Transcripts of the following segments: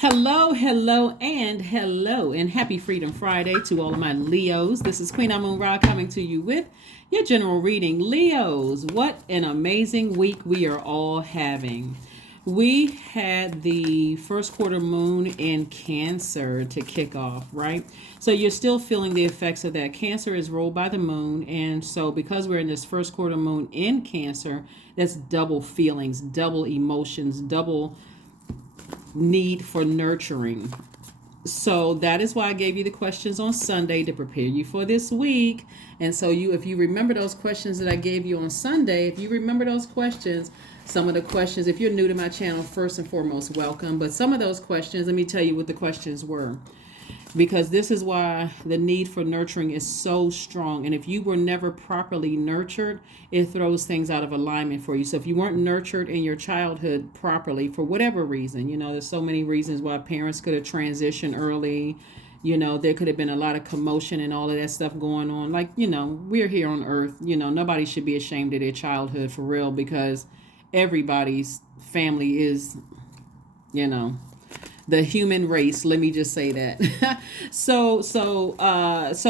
Hello, hello, and hello, and happy Freedom Friday to all of my Leos. This is Queen Amun Ra coming to you with your general reading. Leos, what an amazing week we are all having. We had the first quarter moon in Cancer to kick off, right? So you're still feeling the effects of that. Cancer is ruled by the moon, and so because we're in this first quarter moon in Cancer, that's double feelings, double emotions, double need for nurturing. So that is why I gave you the questions on Sunday to prepare you for this week. And so if you remember those questions that I gave you on Sunday, if you remember those questions, some of the questions, if you're new to my channel, first and foremost, welcome. But some of those questions, let me tell you what the questions were, because this is why the need for nurturing is so strong. And if you were never properly nurtured, it throws things out of alignment for you. So if you weren't nurtured in your childhood properly, for whatever reason, there's so many reasons why parents could have transitioned early. There could have been a lot of commotion and all of that stuff going on. Like, we're here on earth. Nobody should be ashamed of their childhood, for real, because everybody's family is, the human race. Let me just say that. So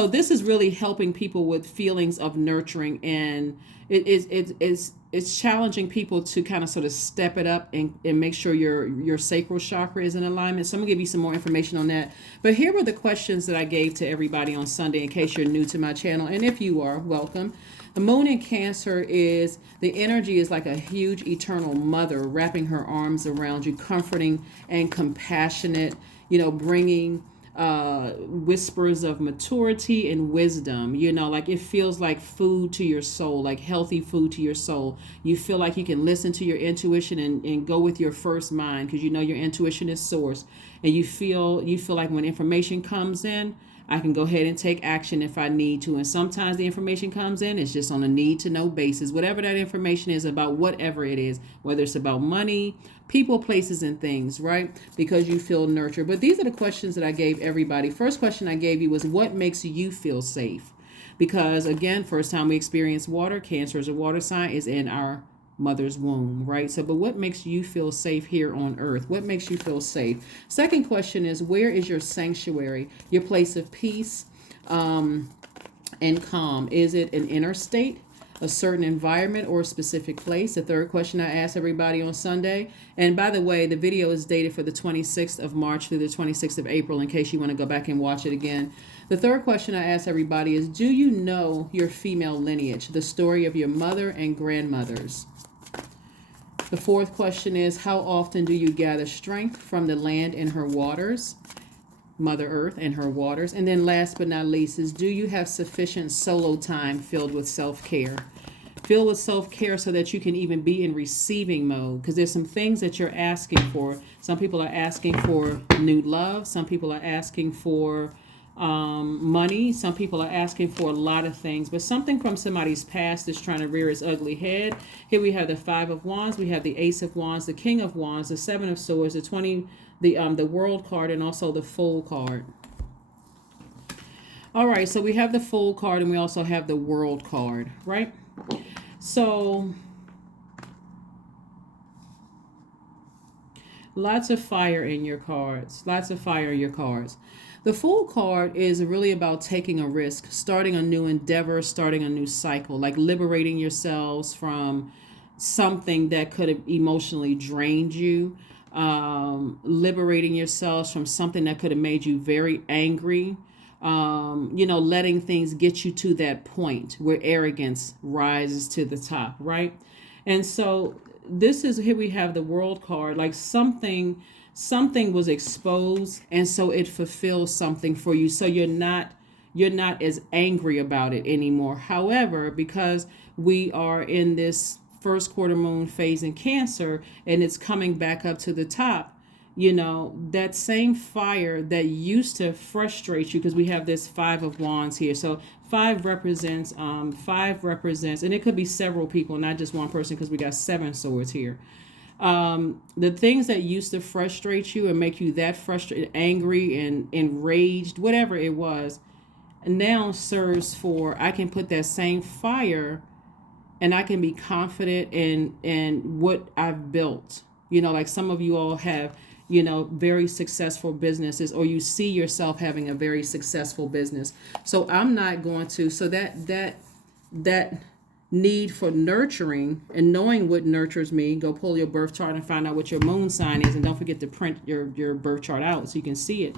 this is really helping people with feelings of nurturing, and it's challenging people to kind of sort of step it up and make sure your sacral chakra is in alignment. So I'm gonna give you some more information on that. But here were the questions that I gave to everybody on Sunday, in case you're new to my channel, and if you are, welcome. The moon in Cancer is, the energy is like a huge eternal mother wrapping her arms around you, comforting and compassionate, bringing whispers of maturity and wisdom. Like it feels like food to your soul, like healthy food to your soul. You feel like you can listen to your intuition and go with your first mind, because your intuition is source. And you feel like when information comes in, I can go ahead and take action if I need to. And sometimes the information comes in, it's just on a need to know basis. Whatever that information is about, whatever it is, whether it's about money, people, places, and things, right? Because you feel nurtured. But these are the questions that I gave everybody. First question I gave you was, what makes you feel safe? Because again, first time we experience water, Cancer is a water sign, is in our mother's womb, right? So, but what makes you feel safe here on earth? What makes you feel safe? Second question is, where is your sanctuary, your place of peace and calm? Is it an inner state, a certain environment, or a specific place? The third question I asked everybody on Sunday, and by the way, the video is dated for the 26th of March through the 26th of April, in case you want to go back and watch it again. The third question I asked everybody is, do you know your female lineage, the story of your mother and grandmothers? The fourth question is, how often do you gather strength from the land and her waters, Mother Earth and her waters? And then last but not least is, do you have sufficient solo time filled with self-care? Filled with self-care so that you can even be in receiving mode, because there's some things that you're asking for. Some people are asking for new love. Some people are asking for money. Some people are asking for a lot of things, but something from somebody's past is trying to rear its ugly head. Here we have the Five of Wands, we have the Ace of Wands, the King of Wands, the Seven of Swords, the World card, and also the Fool card. All right, so we have the Fool card and we also have the World card, right? So lots of fire in your cards. Lots of fire in your cards. The Fool card is really about taking a risk, starting a new endeavor, starting a new cycle, like liberating yourselves from something that could have emotionally drained you, liberating yourselves from something that could have made you very angry, letting things get you to that point where arrogance rises to the top, right? And so this is, here we have the World card, like something was exposed, and so it fulfills something for you, so you're not as angry about it anymore. However, because we are in this first quarter moon phase in Cancer and it's coming back up to the top, that same fire that used to frustrate you, because we have this Five of Wands here. So five represents, and it could be several people, not just one person, because we got Seven Swords here. The things that used to frustrate you and make you that frustrated, angry, and enraged, whatever it was, now serves for, I can put that same fire and I can be confident in what I've built. Like some of you all have very successful businesses, or you see yourself having a very successful business. So I'm not going to, so that need for nurturing and knowing what nurtures me, go pull your birth chart and find out what your moon sign is, and don't forget to print your birth chart out so you can see it.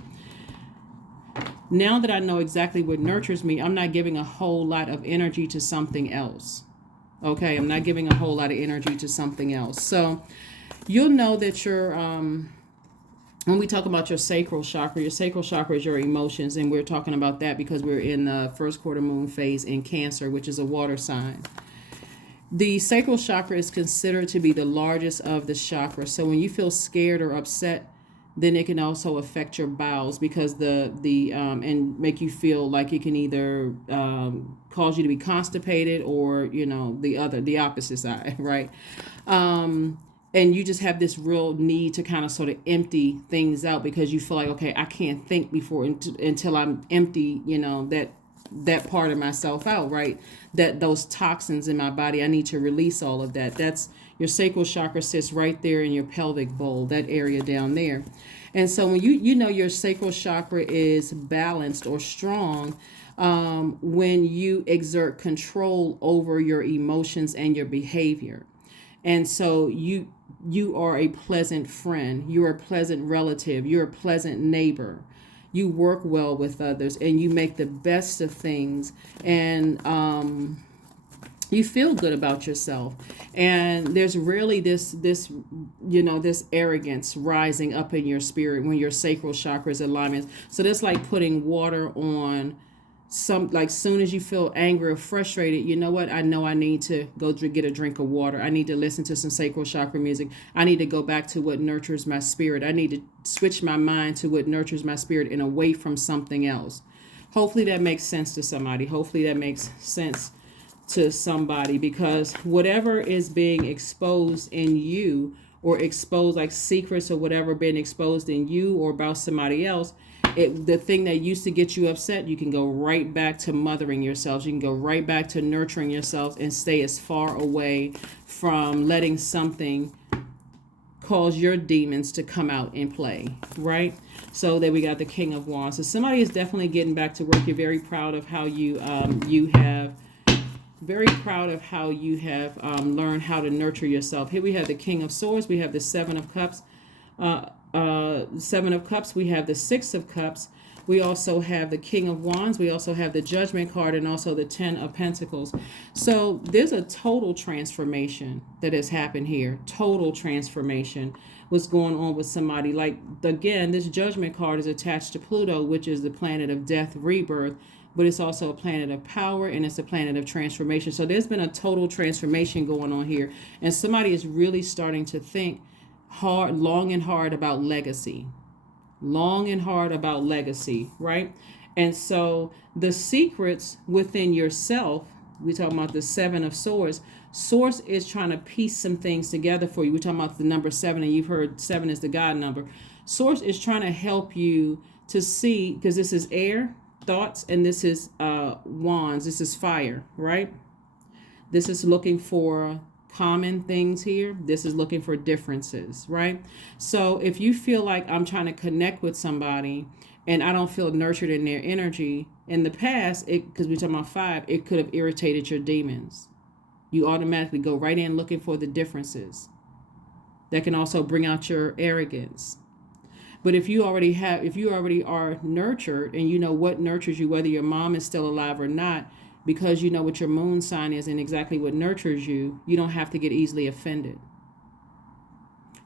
Now that I know exactly what nurtures me, I'm not giving a whole lot of energy to something else. Okay, I'm not giving a whole lot of energy to something else. So you'll know that when we talk about your sacral chakra is your emotions, and we're talking about that because we're in the first quarter moon phase in Cancer, which is a water sign. The sacral chakra is considered to be the largest of the chakras. So when you feel scared or upset, then it can also affect your bowels, because and make you feel like it can either cause you to be constipated, or the opposite side, right? And you just have this real need to kind of sort of empty things out, because you feel like, okay, I can't think until I'm empty, that part of myself out, right? That those toxins in my body, I need to release all of that. That's your sacral chakra sits right there in your pelvic bowl, that area down there. And so when your sacral chakra is balanced or strong, when you exert control over your emotions and your behavior. And so you are a pleasant friend, you're a pleasant relative, you're a pleasant neighbor. You work well with others, and you make the best of things, and you feel good about yourself. And there's really this arrogance rising up in your spirit when your sacral chakra is alignment. So that's like putting water on soon as you feel angry or frustrated, you know what? I know I need to go get a drink of water. I need to listen to some sacral chakra music. I need to go back to what nurtures my spirit. I need to switch my mind to what nurtures my spirit and away from something else. Hopefully that makes sense to somebody. Hopefully that makes sense to somebody, because whatever is being exposed in you, or exposed like secrets or whatever being exposed in you or about somebody else, the thing that used to get you upset, you can go right back to mothering yourselves. You can go right back to nurturing yourselves and stay as far away from letting something cause your demons to come out and play, right? So there we got the King of Wands. So somebody is definitely getting back to work. You're very proud of how you have learned how to nurture yourself. Here we have the King of Swords. We have the Seven of Cups. Seven of Cups. We have the Six of Cups. We also have the King of Wands. We also have the Judgment card, and also the Ten of Pentacles. So there's a total transformation that has happened here. Total transformation. What's going on with somebody? Like, again, this Judgment card is attached to Pluto, which is the planet of death, rebirth, but it's also a planet of power, and it's a planet of transformation. So there's been a total transformation going on here, and somebody is really starting to think long and hard about legacy. Right? And so the secrets within yourself, we talking about the Seven of Swords. Source is trying to piece some things together for you. We're talking about the number 7, and you've heard 7 is the God number. Source is trying to help you to see, because this is air, thoughts, and this is wands. This is fire, right? This is looking for common things here. This is looking for differences, right? So if you feel like I'm trying to connect with somebody and I don't feel nurtured in their energy, in the past, because we're talking about 5, it could have irritated your demons. You automatically go right in looking for the differences. That can also bring out your arrogance. But if you already are nurtured, and you know what nurtures you, whether your mom is still alive or not, because you know what your moon sign is and exactly what nurtures you, you don't have to get easily offended.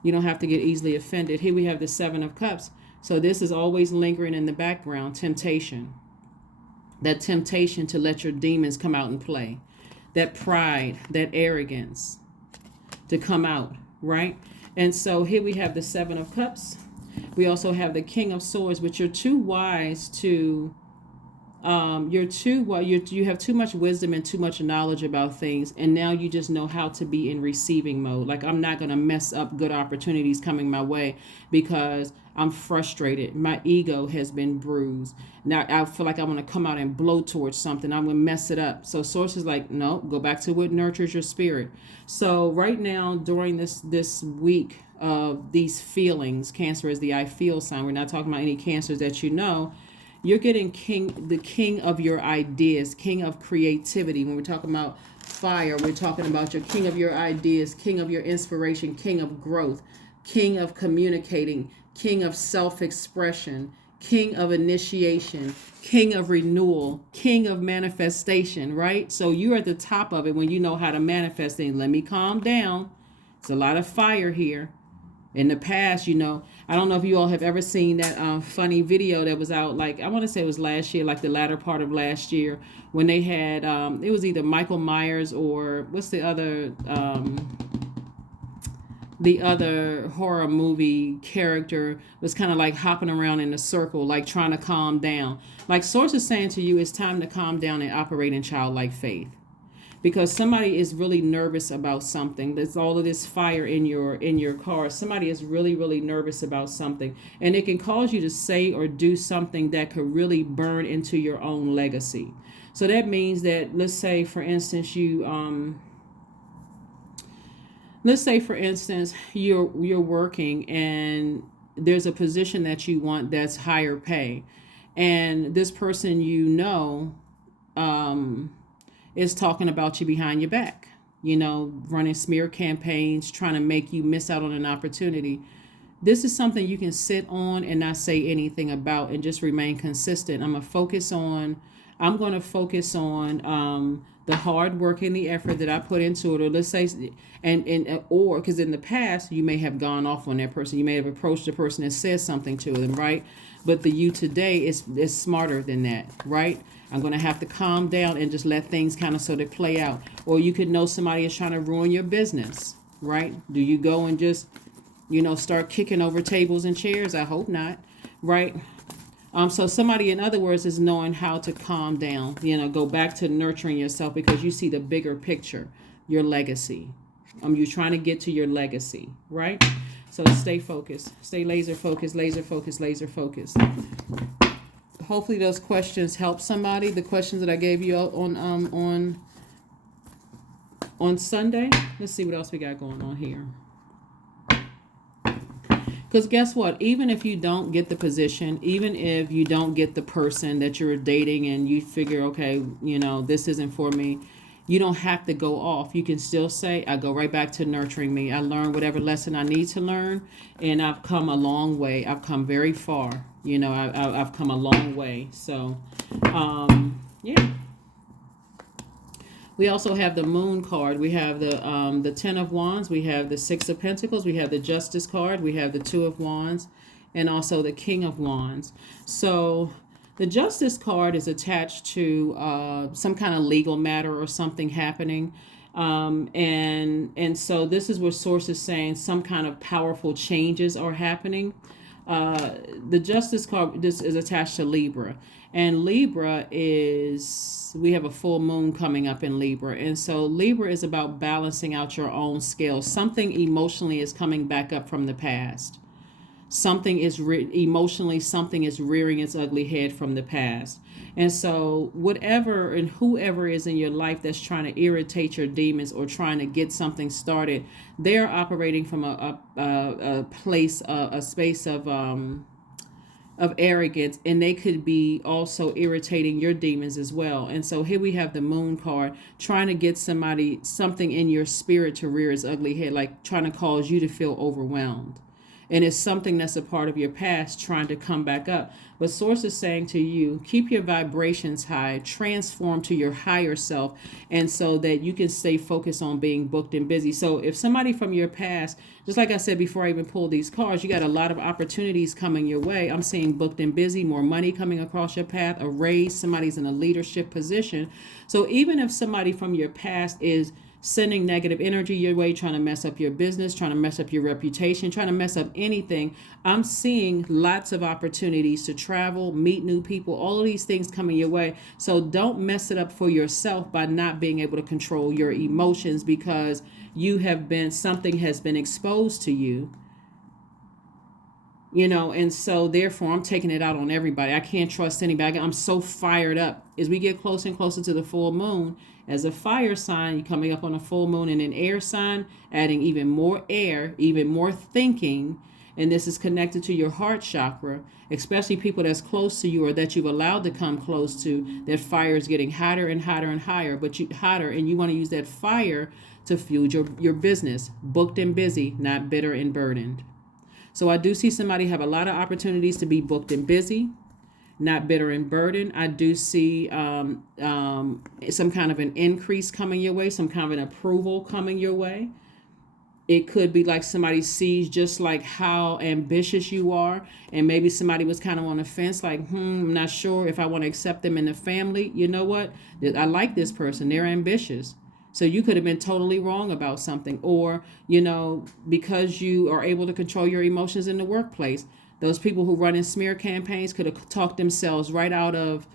Here we have the Seven of Cups. So this is always lingering in the background, temptation. That temptation to let your demons come out and play. That pride, that arrogance to come out, right? And so here we have the Seven of Cups. We also have the King of Swords, which you're too wise to You're too well. You have too much wisdom and too much knowledge about things, and now you just know how to be in receiving mode. Like, I'm not gonna mess up good opportunities coming my way because I'm frustrated. My ego has been bruised. Now I feel like I want to come out and blow towards something. I'm gonna mess it up. So source is like, no, go back to what nurtures your spirit. So right now, during this week of these feelings, Cancer is the I feel sign. We're not talking about any cancers that you know. You're getting the king of your ideas, king of creativity. When we're talking about fire, we're talking about your king of your ideas, king of your inspiration, king of growth, king of communicating, king of self-expression, king of initiation, king of renewal, king of manifestation, right? So you're at the top of it when you know how to manifest things. Let me calm down. It's a lot of fire here. In the past, I don't know if you all have ever seen that funny video that was out, like, I want to say it was last year, like the latter part of last year, when they had, it was either Michael Myers or what's the other horror movie character was kind of like hopping around in a circle, like trying to calm down. Like, source is saying to you, it's time to calm down and operate in childlike faith. Because somebody is really nervous about something. There's all of this fire in your car. Somebody is really, really nervous about something. And it can cause you to say or do something that could really burn into your own legacy. So that means that, let's say, for instance, you're working and there's a position that you want that's higher pay. And this person is talking about you behind your back, running smear campaigns, trying to make you miss out on an opportunity. This is something you can sit on and not say anything about and just remain consistent. I'm going to focus on the hard work and the effort that I put into it, or let's say, or because in the past you may have gone off on that person, you may have approached the person and said something to them, right? But the you today is smarter than that, right? I'm going to have to calm down and just let things kind of sort of play out. Or you could know somebody is trying to ruin your business, right? Do you go and just, start kicking over tables and chairs? I hope not, right? So somebody, in other words, is knowing how to calm down, go back to nurturing yourself because you see the bigger picture, your legacy. You're trying to get to your legacy, right? So stay focused, stay laser focused, laser focused, laser focused. Hopefully those questions help somebody. The questions that I gave you on Sunday. Let's see what else we got going on here. Because guess what? Even if you don't get the position, even if you don't get the person that you're dating and you figure, okay, this isn't for me, you don't have to go off. You can still say, I go right back to nurturing me. I learned whatever lesson I need to learn, and I've come a long way. I've come very far. I've come a long way. So, yeah. We also have the Moon card. We have the Ten of Wands. We have the Six of Pentacles. We have the Justice card. We have the Two of Wands, and also the King of Wands. So the Justice card is attached to some kind of legal matter or something happening. And so this is where source is saying some kind of powerful changes are happening. The Justice card, this is attached to Libra, and Libra we have a full moon coming up in Libra, and so Libra is about balancing out your own scales. Something emotionally is coming back up from the past. Something is emotionally, something is rearing its ugly head from the past. And so whatever and whoever is in your life that's trying to irritate your demons or trying to get something started, they're operating from a place, a space of arrogance, and they could be also irritating your demons as well. And so here we have the Moon card, trying to get something in your spirit to rear its ugly head, like trying to cause you to feel overwhelmed. And it's something that's a part of your past trying to come back up. But source is saying to you, keep your vibrations high, transform to your higher self, and so that you can stay focused on being booked and busy. So if somebody from your past, just like I said before I even pulled these cards, you got a lot of opportunities coming your way. I'm seeing booked and busy, more money coming across your path, a raise, somebody's in a leadership position. So even if somebody from your past is sending negative energy your way, trying to mess up your business, trying to mess up your reputation, trying to mess up anything. I'm seeing lots of opportunities to travel, meet new people, all of these things coming your way. So don't mess it up for yourself by not being able to control your emotions, because something has been exposed to you, and so therefore I'm taking it out on everybody. I can't trust anybody. I'm so fired up. As we get closer and closer to the full moon, as a fire sign, you're coming up on a full moon, and an air sign, adding even more air, even more thinking. And this is connected to your heart chakra, especially people that's close to you or that you've allowed to come close to. That fire is getting hotter and hotter and higher, hotter, and you want to use that fire to fuel your business. Booked and busy, not bitter and burdened. So I do see somebody have a lot of opportunities to be booked and busy, not bitter and burdened. I do see some kind of an increase coming your way, some kind of an approval coming your way. It could be like somebody sees just like how ambitious you are, and maybe somebody was kind of on the fence, like, I'm not sure if I want to accept them in the family. You know what? I like this person. They're ambitious. So you could have been totally wrong about something, or, because you are able to control your emotions in the workplace, those people who run in smear campaigns could have talked themselves right out of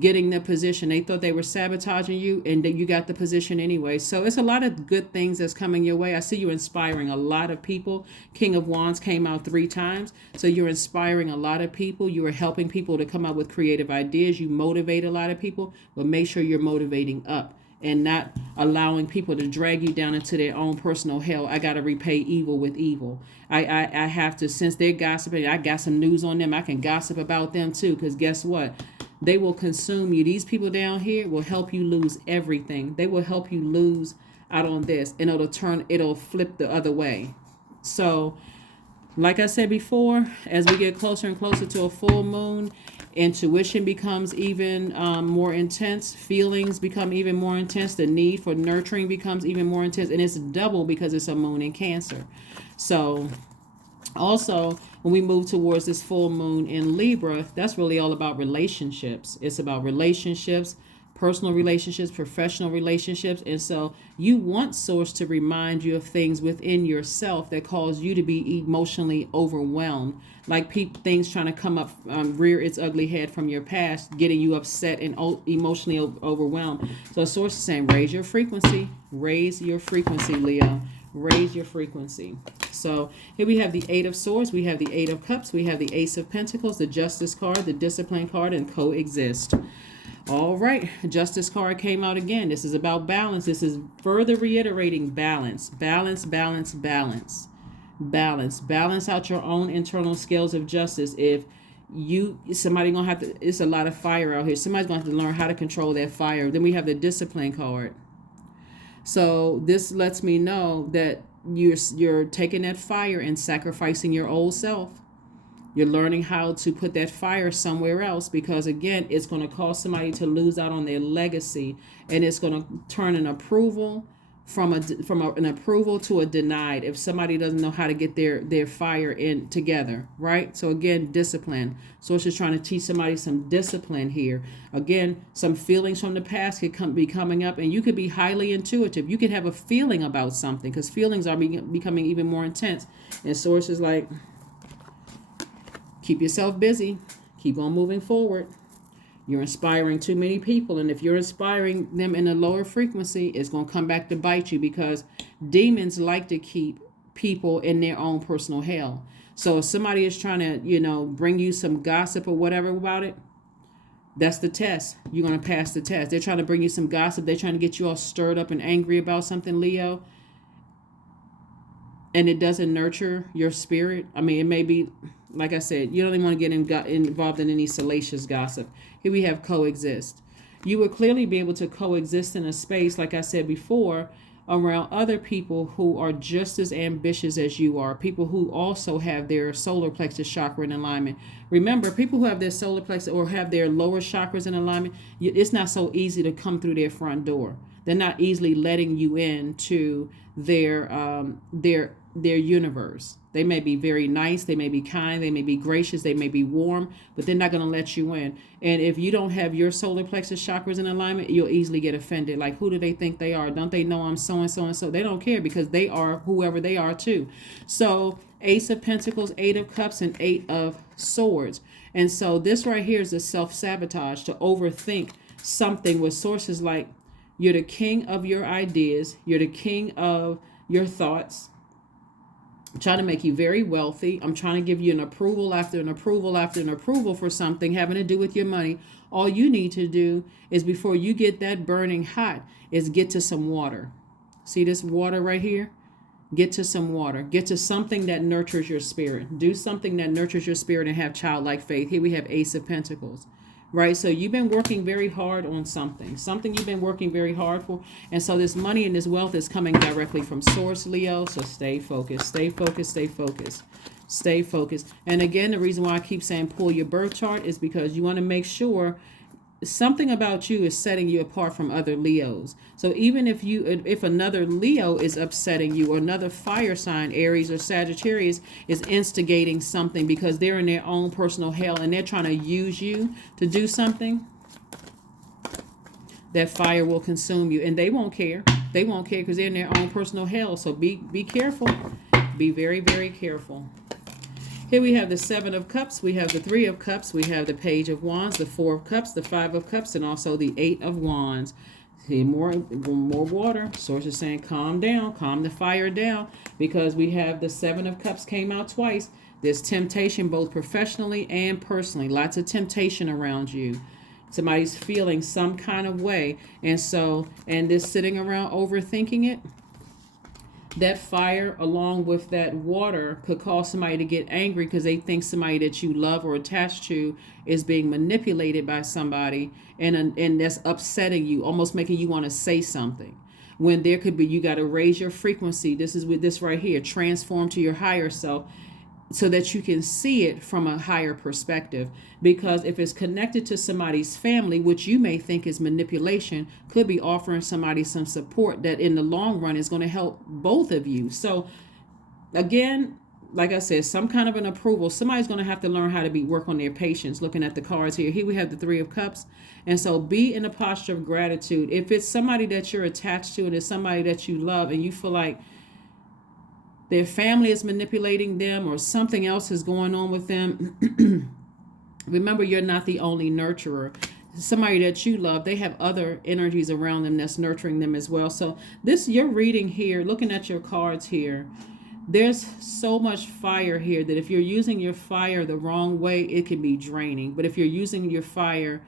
getting the position. They thought they were sabotaging you, and that you got the position anyway. So it's a lot of good things that's coming your way. I see you inspiring a lot of people. King of Wands came out 3 times. So you're inspiring a lot of people. You are helping people to come up with creative ideas. You motivate a lot of people, but make sure you're motivating up and not allowing people to drag you down into their own personal hell. I got to repay evil with evil. I have to, since they're gossiping, I got some news on them. I can gossip about them too, because guess what? They will consume you. These people down here will help you lose everything. They will help you lose out on this, and it'll flip the other way. So, like I said before, as we get closer and closer to a full moon, intuition becomes even more intense. Feelings become even more intense. The need for nurturing becomes even more intense. And it's double because it's a moon in Cancer. So also, when we move towards this full moon in Libra, that's really all about relationships. It's about relationships, personal relationships, professional relationships. And so you want Source to remind you of things within yourself that cause you to be emotionally overwhelmed, like things trying to come up, rear its ugly head from your past, getting you upset and emotionally overwhelmed. So Source is saying, raise your frequency, Leo, raise your frequency. So here we have the 8 of Swords, we have the 8 of Cups, we have the Ace of Pentacles, the Justice card, the Discipline card, and Coexist. All right, Justice card came out again. This is about balance. This is further reiterating balance. Balance out your own internal scales of justice. If somebody gonna have to, it's a lot of fire out here. Somebody's gonna have to learn how to control that fire. Then we have the Discipline card. So this lets me know that you're taking that fire and sacrificing your old self. You're learning how to put that fire somewhere else, because again, it's going to cause somebody to lose out on their legacy, and it's going to turn an approval from an approval to a denied if somebody doesn't know how to get their fire in together, right? So again, discipline. So it's just trying to teach somebody some discipline here. Again, some feelings from the past could be coming up, and you could be highly intuitive. You could have a feeling about something, because feelings are becoming even more intense. And Source is like, keep yourself busy. Keep on moving forward. You're inspiring too many people. And if you're inspiring them in a lower frequency, it's going to come back to bite you, because demons like to keep people in their own personal hell. So if somebody is trying to, bring you some gossip or whatever about it, that's the test. You're going to pass the test. They're trying to bring you some gossip. They're trying to get you all stirred up and angry about something, Leo. And it doesn't nurture your spirit. I mean, it may be, like I said, you don't even want to get involved in any salacious gossip. Here we have coexist. You would clearly be able to coexist in a space, like I said before, around other people who are just as ambitious as you are, people who also have their solar plexus chakra in alignment. Remember, people who have their solar plexus or have their lower chakras in alignment, it's not so easy to come through their front door. They're not easily letting you into their universe. They may be very nice, they may be kind, they may be gracious, they may be warm, but they're not going to let you in. And if you don't have your solar plexus chakras in alignment, you'll easily get offended. Like, who do they think they are? Don't they know I'm so and so and so? They don't care, because they are whoever they are too. So Ace of Pentacles, Eight of Cups, and Eight of Swords. And so this right here is a self-sabotage, to overthink something with sources like, you're the king of your ideas, you're the king of your thoughts. I'm trying to make you very wealthy. I'm trying to give you an approval after an approval after an approval for something having to do with your money. All you need to do is, before you get that burning hot, is get to some water. See this water right here? Get to some water. Get to something that nurtures your spirit. Do something that nurtures your spirit and have childlike faith. Here we have Ace of Pentacles. Right? So you've been working very hard on something you've been working very hard for. And so this money and this wealth is coming directly from source, Leo. So stay focused, stay focused, stay focused, stay focused. And again, the reason why I keep saying pull your birth chart is because you want to make sure something about you is setting you apart from other Leos. So even if another Leo is upsetting you, or another fire sign, Aries or Sagittarius, is instigating something because they're in their own personal hell and they're trying to use you to do something, that fire will consume you, and they won't care. They won't care because they're in their own personal hell. So be careful. Be very, very careful. Here we have the Seven of Cups, we have the Three of Cups, we have the Page of Wands, the Four of Cups, the Five of Cups, and also the Eight of Wands. See, more water. Source is saying calm down, calm the fire down, because we have the Seven of Cups came out twice. There's temptation both professionally and personally. Lots of temptation around you. Somebody's feeling some kind of way. And this sitting around overthinking it, that fire along with that water could cause somebody to get angry because they think somebody that you love or attached to is being manipulated by somebody, and that's upsetting you, almost making you want to say something. When there could be, you got to raise your frequency. This is with this right here, transform to your higher self, so that you can see it from a higher perspective. Because if it's connected to somebody's family, which you may think is manipulation, could be offering somebody some support that in the long run is going to help both of you. So again, like I said, some kind of an approval. Somebody's going to have to learn how to work on their patience. Looking at the cards here, we have the Three of Cups. And so be in a posture of gratitude. If it's somebody that you're attached to and it's somebody that you love and you feel like their family is manipulating them or something else is going on with them, remember, you're not the only nurturer. Somebody that you love, they have other energies around them that's nurturing them as well. So this, you're reading here, looking at your cards here, there's so much fire here that if you're using your fire the wrong way, it can be draining. But if you're using your fire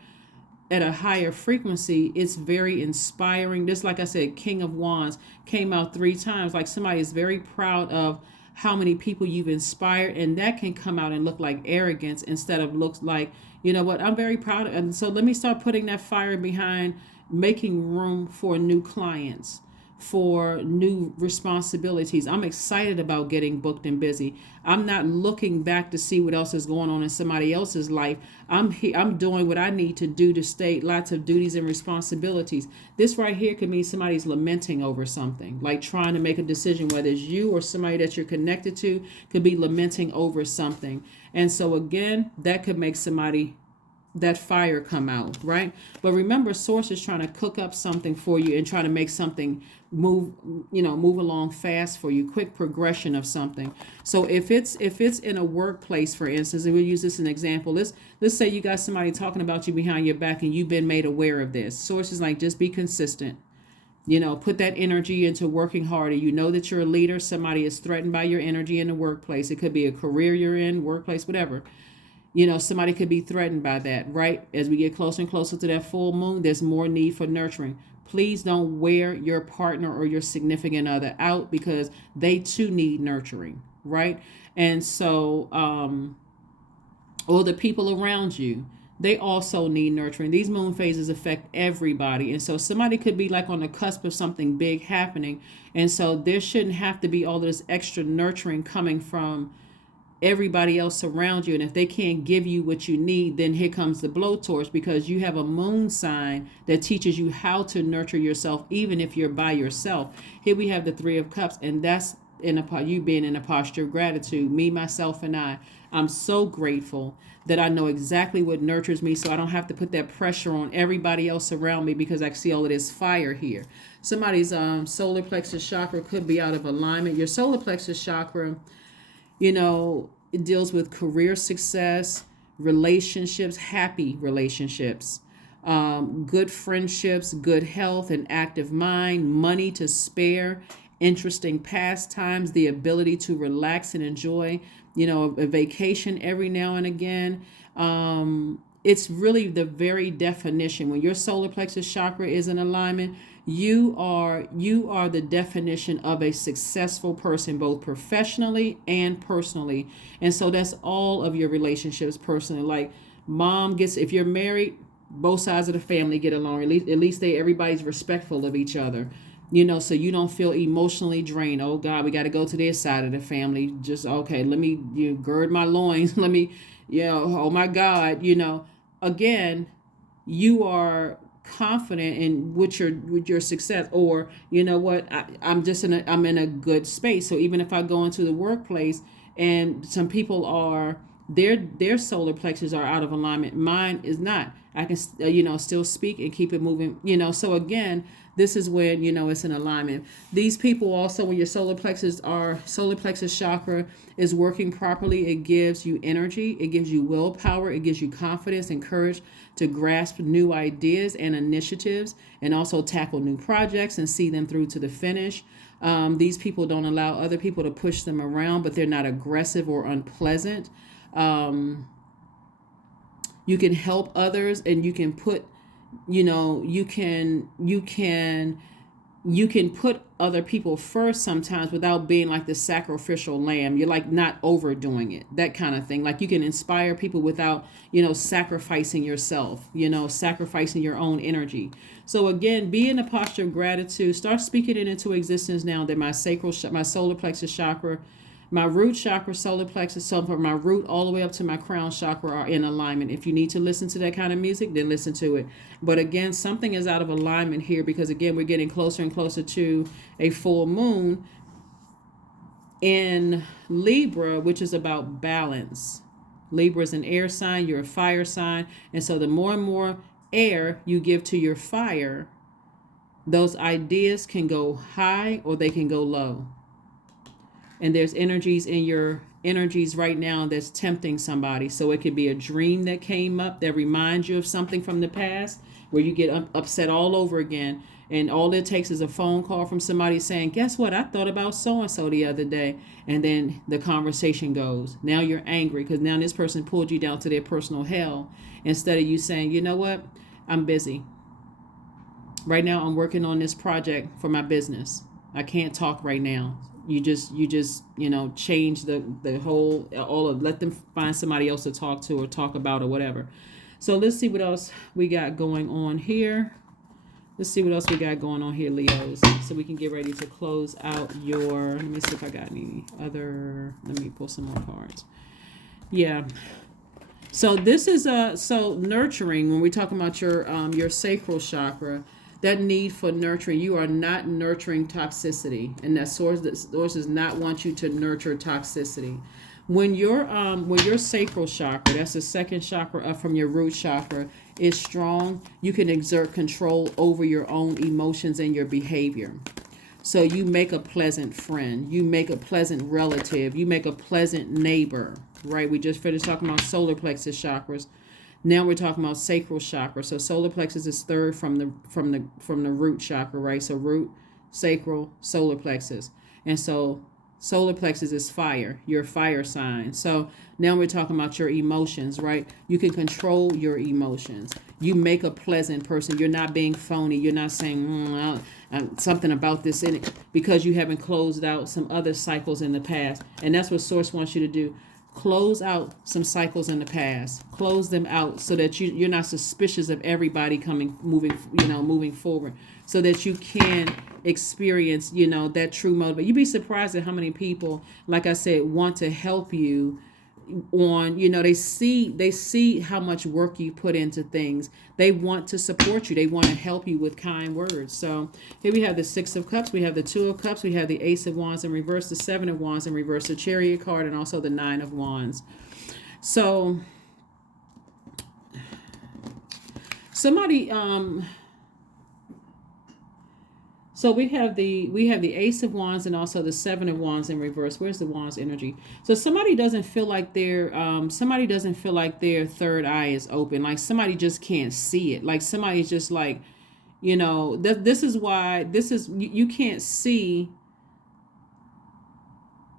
at a higher frequency, it's very inspiring. Just like I said, King of Wands came out 3 times. Like somebody is very proud of how many people you've inspired, and that can come out and look like arrogance instead of looks like, you know what, I'm very proud of. And so let me start putting that fire behind making room for new clients, for new responsibilities. I'm excited about getting booked and busy. I'm not looking back to see what else is going on in somebody else's life. I'm doing what I need to do to stay, lots of duties and responsibilities. This right here could mean somebody's lamenting over something, like trying to make a decision, whether it's you or somebody that you're connected to could be lamenting over something. And so again, that could make somebody, that fire come out, right? But remember, source is trying to cook up something for you and trying to make something move along fast for you, quick progression of something. So if it's in a workplace, for instance, and we'll use this as an example, let's say you got somebody talking about you behind your back and you've been made aware of this. Source is like, just be consistent. Put that energy into working harder. You know that you're a leader. Somebody is threatened by your energy in the workplace. It could be a career you're in, workplace, whatever. Somebody could be threatened by that, right? As we get closer and closer to that full moon, there's more need for nurturing. Please don't wear your partner or your significant other out, because they too need nurturing, right? And so, or the people around you, they also need nurturing. These moon phases affect everybody. And so somebody could be like on the cusp of something big happening. And so there shouldn't have to be all this extra nurturing coming from everybody else around you. And if they can't give you what you need, then here comes the blowtorch, because you have a moon sign that teaches you how to nurture yourself, even if you're by yourself. Here we have the Three of Cups, and that's you being in a posture of gratitude. Me, myself, and I'm so grateful that I know exactly what nurtures me, so I don't have to put that pressure on everybody else around me, because I see all of this fire here. Somebody's solar plexus chakra could be out of alignment. Your solar plexus chakra, it deals with career success, relationships, happy relationships, good friendships, good health, an active mind, money to spare, interesting pastimes, the ability to relax and enjoy, a vacation every now and again. It's really the very definition. When your solar plexus chakra is in alignment, you are the definition of a successful person, both professionally and personally. And so that's all of your relationships personally. Like if you're married, both sides of the family get along. At least everybody's respectful of each other. So you don't feel emotionally drained. Oh God, we got to go to this side of the family. Just, okay, let me gird my loins. Let me, oh my God, again, you are confident in with your success, or I'm in a good space. So even if I go into the workplace and some people are, their solar plexus are out of alignment, mine is not, I can still speak and keep it moving. So again, this is when it's in alignment. These people also, when your solar plexus chakra is working properly, it gives you energy, it gives you willpower, it gives you confidence and courage to grasp new ideas and initiatives, and also tackle new projects and see them through to the finish. These people don't allow other people to push them around, but they're not aggressive or unpleasant. You can help others, and you can put you can put other people first sometimes without being like the sacrificial lamb. You're like not overdoing it, that kind of thing. Like you can inspire people without sacrificing yourself, sacrificing your own energy. So again, be in a posture of gratitude. Start speaking it into existence now, that my solar plexus chakra, my root chakra, solar plexus, so from my root all the way up to my crown chakra are in alignment. If you need to listen to that kind of music, then listen to it. But again, something is out of alignment here, because again, we're getting closer and closer to a full moon in Libra, which is about balance. Libra is an air sign, you're a fire sign. And so the more and more air you give to your fire, those ideas can go high or they can go low. And there's energies in your energies right now that's tempting somebody. So it could be a dream that came up that reminds you of something from the past, where you get upset all over again. And all it takes is a phone call from somebody saying, guess what? I thought about so-and-so the other day. And then the conversation goes. Now you're angry because now this person pulled you down to their personal hell, instead of you saying, you know what? I'm busy. Right now I'm working on this project for my business. I can't talk right now. You just change the whole, let them find somebody else to talk to or talk about or whatever. So let's see what else we got going on here. Leos, so we can get ready to close out let me see if I got any other, let me pull some more cards. Yeah. So this is nurturing, when we're talking about your sacral chakra, that need for nurturing. You are not nurturing toxicity, and that source does not want you to nurture toxicity. When your sacral chakra, that's the second chakra up from your root chakra, is strong, you can exert control over your own emotions and your behavior. So you make a pleasant friend, you make a pleasant relative, you make a pleasant neighbor, right? We just finished talking about solar plexus chakras. Now we're talking about sacral chakra. So solar plexus is third from the root chakra, right? So root, sacral, solar plexus. And so solar plexus is fire, your fire sign. So now we're talking about your emotions, right? You can control your emotions. You make a pleasant person. You're not being phony. You're not saying something about this in it, because you haven't closed out some other cycles in the past. And that's what Source wants you to do. Close out some cycles in the past. Close them out so that you're not suspicious of everybody moving forward, so that you can experience, that true motivation. You'd be surprised at how many people, like I said, want to help you, on, they see how much work you put into things. They want to support you. They want to help you with kind words. So here we have the Six of Cups, we have the Two of Cups, we have the Ace of Wands in reverse, the Seven of Wands in reverse, the Chariot card, and also the Nine of Wands. So somebody so we have the Ace of Wands and also the Seven of Wands in reverse. Where's the Wands energy? So somebody doesn't feel like their third eye is open. Like somebody just can't see it. Like somebody's just like, this is why you can't see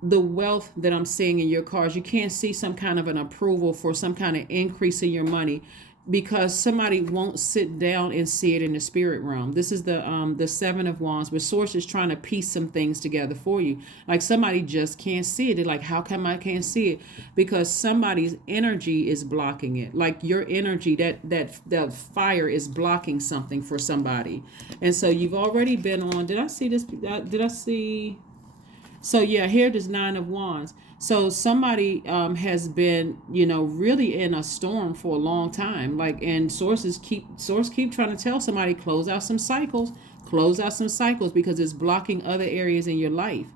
the wealth that I'm seeing in your cards. You can't see some kind of an approval for some kind of increase in your money, because somebody won't sit down and see it in the spirit realm. This is the Seven of Wands, where Source is trying to piece some things together for you. Like somebody just can't see it. They're like, how come I can't see it? Because somebody's energy is blocking it. Like your energy, that fire is blocking something for somebody. And so you've already been on. Did I see this? Did I see? So yeah, here there's Nine of Wands. So somebody has been, really in a storm for a long time. Like, and Source keep trying to tell somebody, close out some cycles, because it's blocking other areas in your life.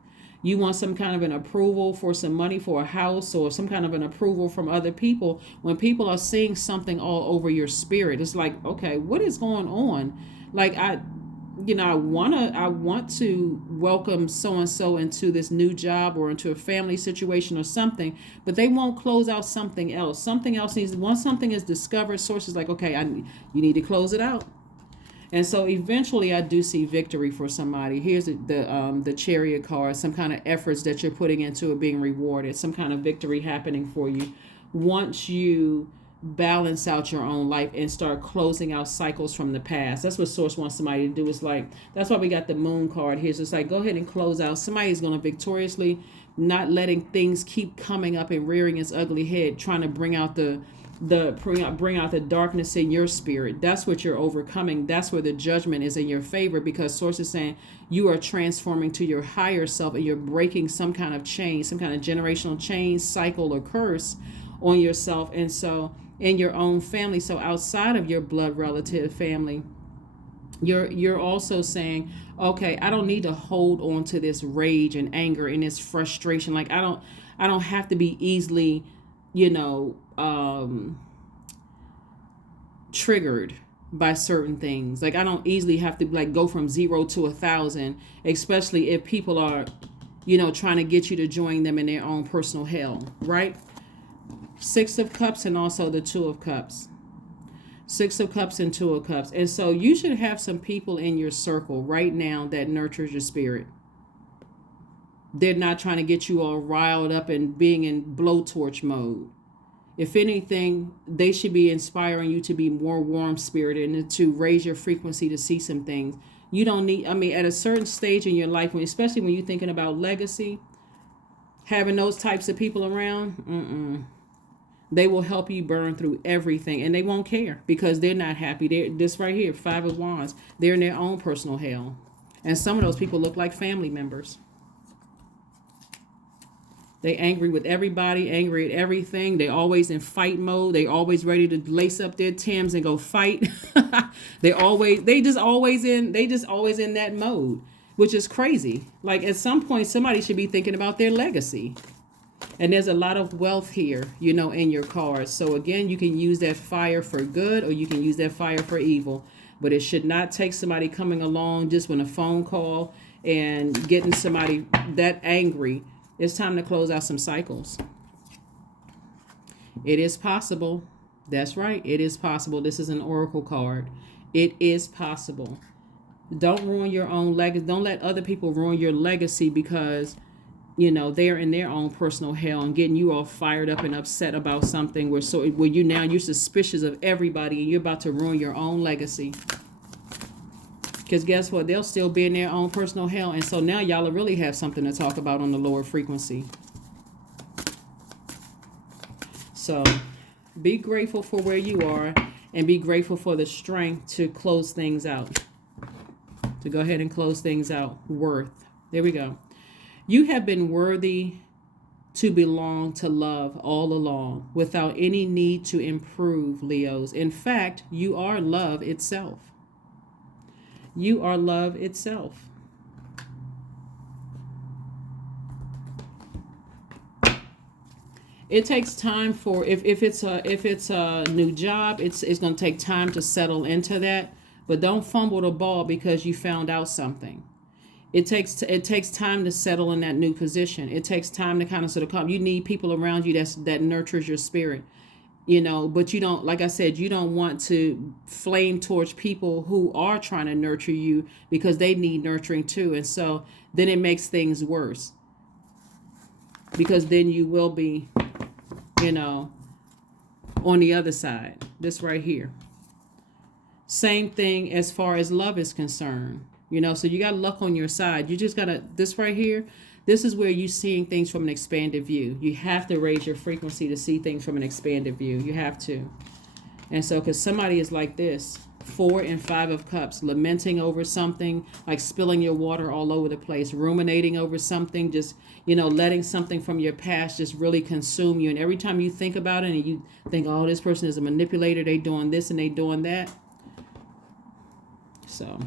You want some kind of an approval for some money for a house, or some kind of an approval from other people. When people are seeing something all over your spirit, it's like, okay, what is going on? Like I want to welcome so-and-so into this new job or into a family situation or something, but they won't close out something else. Something else once something is discovered, Source is like, okay, you need to close it out. And so eventually I do see victory for somebody. Here's the Chariot card, some kind of efforts that you're putting into it being rewarded, some kind of victory happening for you once you balance out your own life and start closing out cycles from the past. That's what Source wants somebody to do. It's like, that's why we got the Moon card here. So it's like, go ahead and close out. Somebody's going to victoriously, not letting things keep coming up and rearing its ugly head, trying to bring out bring out the darkness in your spirit. That's what you're overcoming. That's where the judgment is in your favor, because Source is saying you are transforming to your higher self, and you're breaking some kind of chain, some kind of generational chain, cycle, or curse on yourself. And so in your own family, so outside of your blood relative family, you're also saying, okay, I don't need to hold on to this rage and anger and this frustration. Like I don't have to be easily, triggered by certain things. Like I don't easily have to like go from 0 to 1,000, especially if people are, trying to get you to join them in their own personal hell, right? Six of Cups and also the Two of Cups. Six of Cups and Two of Cups. And so you should have some people in your circle right now that nurtures your spirit. They're not trying to get you all riled up and being in blowtorch mode. If anything, they should be inspiring you to be more warm spirited and to raise your frequency to see some things. You don't need, at a certain stage in your life, especially when you're thinking about legacy, having those types of people around, they will help you burn through everything, and they won't care because they're not happy. They're this right here, Five of Wands. They're in their own personal hell. And some of those people look like family members. They angry with everybody, angry at everything. They always in fight mode. They always ready to lace up their Timbs and go fight. They just always in that mode, which is crazy. Like at some point, somebody should be thinking about their legacy. And there's a lot of wealth here, in your cards. So again, you can use that fire for good, or you can use that fire for evil. But it should not take somebody coming along just with a phone call and getting somebody that angry. It's time to close out some cycles. It is possible. That's right. It is possible. This is an oracle card. It is possible. Don't ruin your own legacy. Don't let other people ruin your legacy because they're in their own personal hell and getting you all fired up and upset about something where you're suspicious of everybody and you're about to ruin your own legacy. Because guess what? They'll still be in their own personal hell. And so now y'all really have something to talk about on the lower frequency. So be grateful for where you are and be grateful for the strength to close things out. To go ahead and close things out. Worth. There we go. You have been worthy to belong to love all along without any need to improve, Leos. In fact, you are love itself. You are love itself. It takes time for if it's a new job, it's going to take time to settle into that. But don't fumble the ball because you found out something. It takes time to settle in that new position. It takes time to kind of sort of come. You need people around you that nurtures your spirit, but you don't, like I said, you don't want to flame towards people who are trying to nurture you because they need nurturing too. And so then it makes things worse because then you will be, on the other side. This right here. Same thing as far as love is concerned. So you got luck on your side. You just got to, this right here, this is where you're seeing things from an expanded view. You have to raise your frequency to see things from an expanded view. You have to. And so, because somebody is like this, 4 and 5 of Cups, lamenting over something, like spilling your water all over the place, ruminating over something, just, letting something from your past just really consume you. And every time you think about it and you think, oh, this person is a manipulator, they doing this and they doing that. So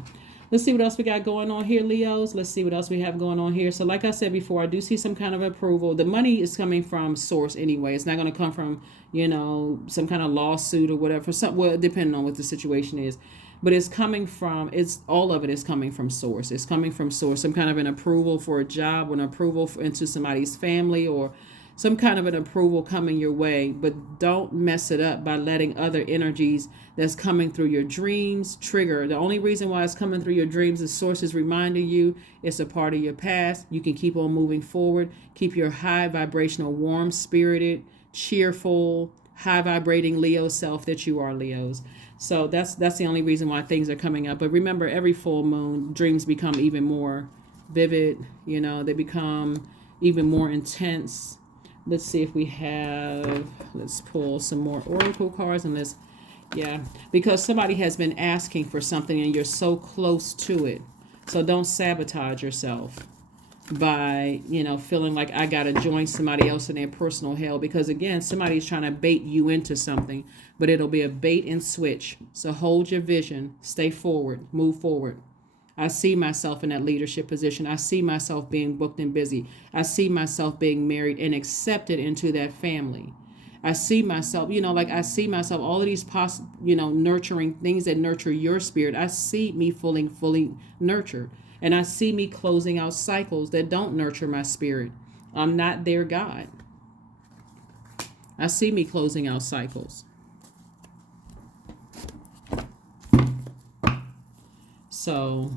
let's see what else we got going on here, Leos. Let's see what else we have going on here. So like I said before, I do see some kind of approval. The money is coming from source anyway. It's not going to come from, some kind of lawsuit or whatever. Well, depending on what the situation is. But it's coming from, all of it is coming from source. It's coming from source. Some kind of an approval for a job, or an approval into somebody's family, or some kind of an approval coming your way. But don't mess it up by letting other energies that's coming through your dreams trigger. The only reason why it's coming through your dreams is source is reminding you it's a part of your past. You can keep on moving forward. Keep your high vibrational, warm spirited, cheerful, high vibrating Leo self that you are, Leos. So that's the only reason why things are coming up. But remember, every full moon, dreams become even more vivid. They become even more intense. Let's see if we let's pull some more oracle cards and because somebody has been asking for something and you're so close to it. So don't sabotage yourself by, feeling like I got to join somebody else in their personal hell, because again, somebody's trying to bait you into something, but it'll be a bait and switch. So hold your vision, stay forward, move forward. I see myself in that leadership position. I see myself being booked and busy. I see myself being married and accepted into that family. I see myself, I see myself, all of these nurturing things that nurture your spirit. I see me fully nurtured. And I see me closing out cycles that don't nurture my spirit. I'm not their God. I see me closing out cycles. So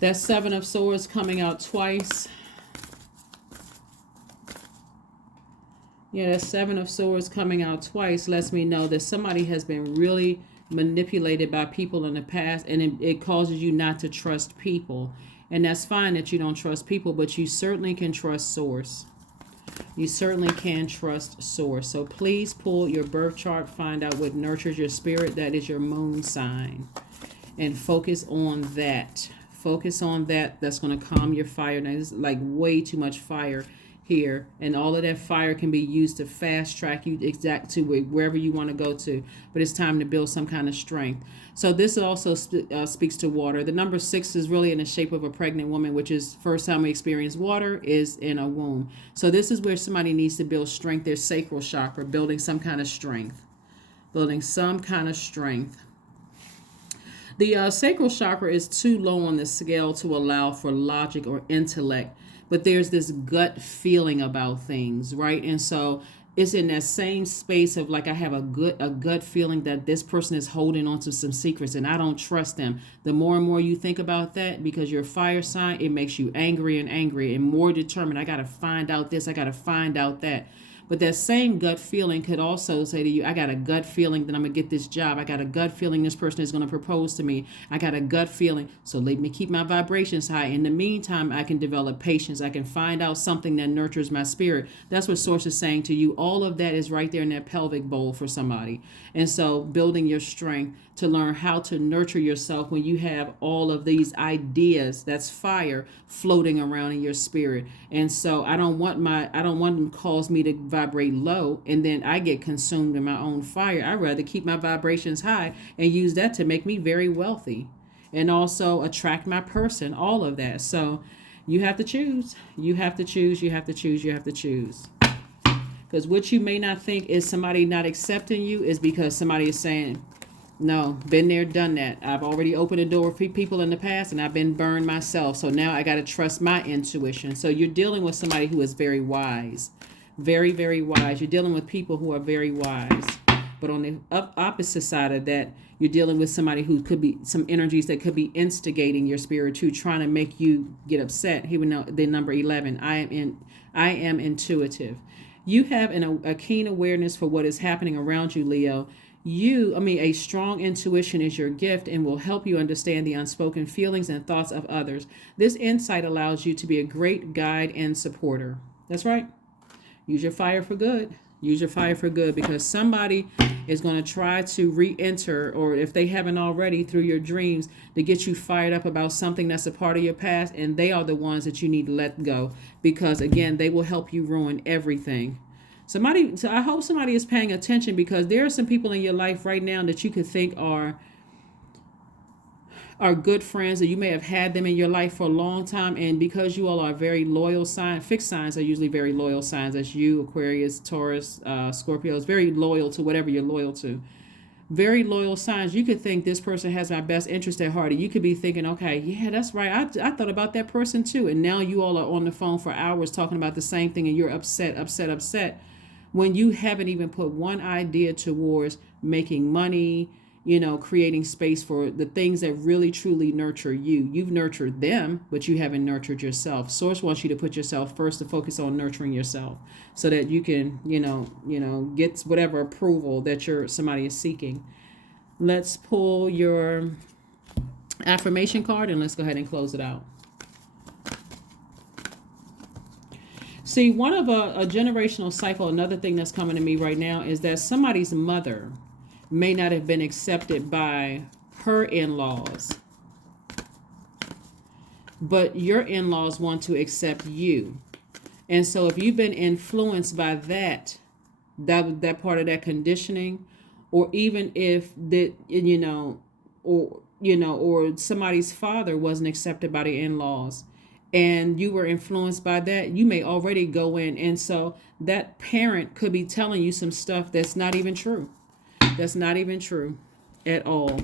that 7 of Swords coming out twice. Yeah, that 7 of Swords coming out twice lets me know that somebody has been really manipulated by people in the past, and it causes you not to trust people. And that's fine that you don't trust people, but you certainly can trust source. You certainly can trust source. So please pull your birth chart, find out what nurtures your spirit. That is your moon sign. And focus on that. Focus on that. That's going to calm your fire. Now, there's like way too much fire here. And all of that fire can be used to fast track you exact to wherever you want to go to. But it's time to build some kind of strength. So this also speaks to water. The number 6 is really in the shape of a pregnant woman, which is first time we experience water is in a womb. So this is where somebody needs to build strength, their sacral chakra, building some kind of strength. Building some kind of strength. The sacral chakra is too low on the scale to allow for logic or intellect. But there's this gut feeling about things, right? And so it's in that same space of like, I have a gut feeling that this person is holding on to some secrets and I don't trust them. The more and more you think about that, because you're a fire sign, it makes you angry and more determined. I got to find out this, I got to find out that. But that same gut feeling could also say to you, I got a gut feeling that I'm going to get this job. I got a gut feeling this person is going to propose to me. I got a gut feeling. So let me keep my vibrations high. In the meantime, I can develop patience. I can find out something that nurtures my spirit. That's what Source is saying to you. All of that is right there in that pelvic bowl for somebody. And so building your strength to learn how to nurture yourself when you have all of these ideas, that's fire, floating around in your spirit. And so I don't want them to cause me to vibrate low and then I get consumed in my own fire. I'd rather keep my vibrations high and use that to make me very wealthy and also attract my person, all of that. So you have to choose. You have to choose. You have to choose. You have to choose. Because what you may not think is somebody not accepting you is because somebody is saying, no, been there, done that. I've already opened the door for people in the past and I've been burned myself. So now I got to trust my intuition. So you're dealing with somebody who is very wise. Very, very wise. You're dealing with people who are very wise. But on the opposite side of that, you're dealing with somebody who could be some energies that could be instigating your spirit to trying to make you get upset. Here we know the number 11. I am intuitive. You have a keen awareness for what is happening around you, Leo. A strong intuition is your gift and will help you understand the unspoken feelings and thoughts of others. This insight allows you to be a great guide and supporter. That's right. Use your fire for good. Use your fire for good, because somebody is going to try to re-enter, or if they haven't already, through your dreams to get you fired up about something that's a part of your past, and they are the ones that you need to let go, because again, they will help you ruin everything. So I hope somebody is paying attention, because there are some people in your life right now that you could think are good friends, or you may have had them in your life for a long time, and because you all are very loyal signs, fixed signs are usually very loyal signs. That's you, Aquarius, Taurus, Scorpio, is very loyal to whatever you're loyal to. Very loyal signs. You could think this person has my best interest at heart, and you could be thinking, okay, yeah, that's right, I thought about that person too, and now you all are on the phone for hours talking about the same thing, and you're upset when you haven't even put one idea towards making money, creating space for the things that really truly nurture you. You've nurtured them, but you haven't nurtured yourself. Source wants you to put yourself first, to focus on nurturing yourself, so that you can, get whatever approval that somebody is seeking. Let's pull your affirmation card and let's go ahead and close it out. See, one of a generational cycle, another thing that's coming to me right now is that somebody's mother may not have been accepted by her in-laws, but your in-laws want to accept you. And so if you've been influenced by that part of that conditioning, or even if that, or somebody's father wasn't accepted by the in-laws, and you were influenced by that, you may already go in. And so that parent could be telling you some stuff that's not even true. That's not even true at all.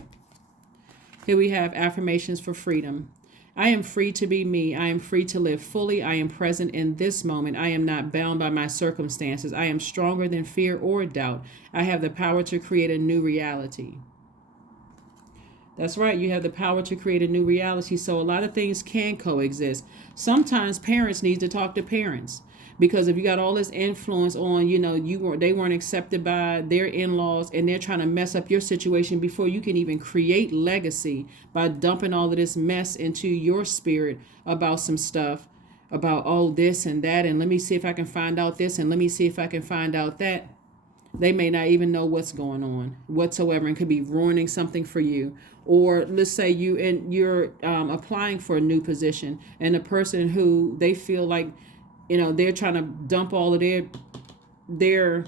Here we have affirmations for freedom. I am free to be me. I am free to live fully. I am present in this moment. I am not bound by my circumstances. I am stronger than fear or doubt. I have the power to create a new reality. That's right. You have the power to create a new reality. So a lot of things can coexist. Sometimes parents need to talk to parents, because if you got all this influence on, they weren't accepted by their in-laws, and they're trying to mess up your situation before you can even create legacy by dumping all of this mess into your spirit about some stuff about, oh, this and that, and let me see if I can find out this, and let me see if I can find out that. They may not even know what's going on whatsoever, and could be ruining something for you. Or let's say you're applying for a new position, and the person who they feel like, they're trying to dump all of their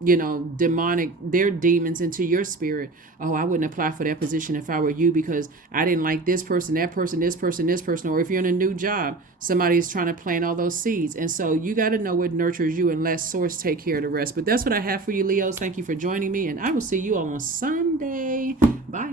their demons into your spirit. Oh, I wouldn't apply for that position if I were you, because I didn't like this person, that person, this person, this person. Or if you're in a new job, somebody's trying to plant all those seeds. And so you got to know what nurtures you, and let source take care of the rest. But that's what I have for you, Leos. Thank you for joining me, and I will see you all on Sunday. Bye.